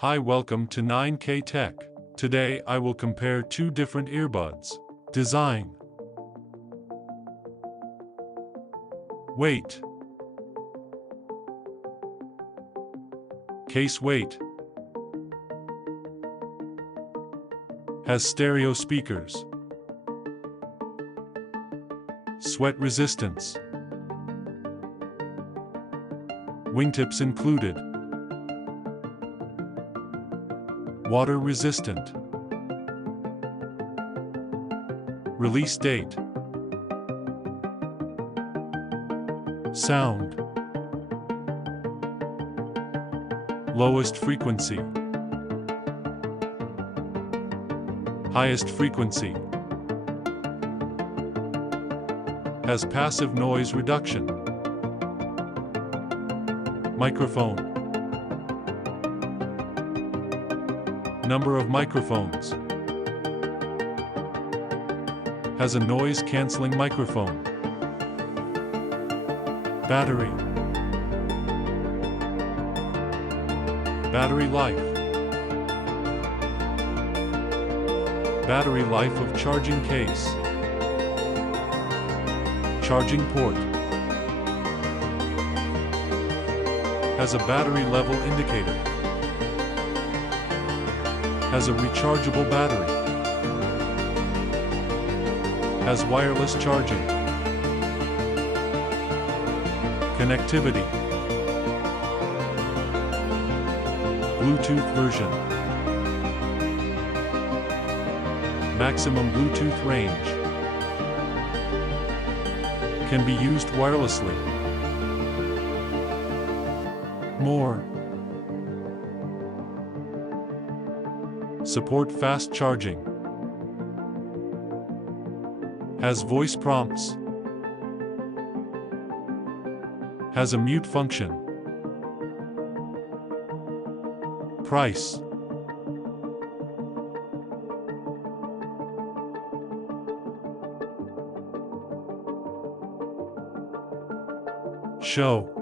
Hi, welcome to 9K Tech. Today I will compare two different earbuds. Design. Weight. Case weight. Has stereo speakers. Sweat resistance. Wingtips included. Water resistant. Release date. Sound. Lowest frequency. Highest frequency. Has passive noise reduction. Microphone. Number of microphones. Has a noise-canceling microphone. Battery. Battery life. Battery life of charging case. Charging port. Has a battery level indicator. Has a rechargeable battery. Has wireless charging. Connectivity. Bluetooth version. Maximum Bluetooth range. Can be used wirelessly. More. Support fast charging. Has voice prompts. Has a mute function. Price. Show.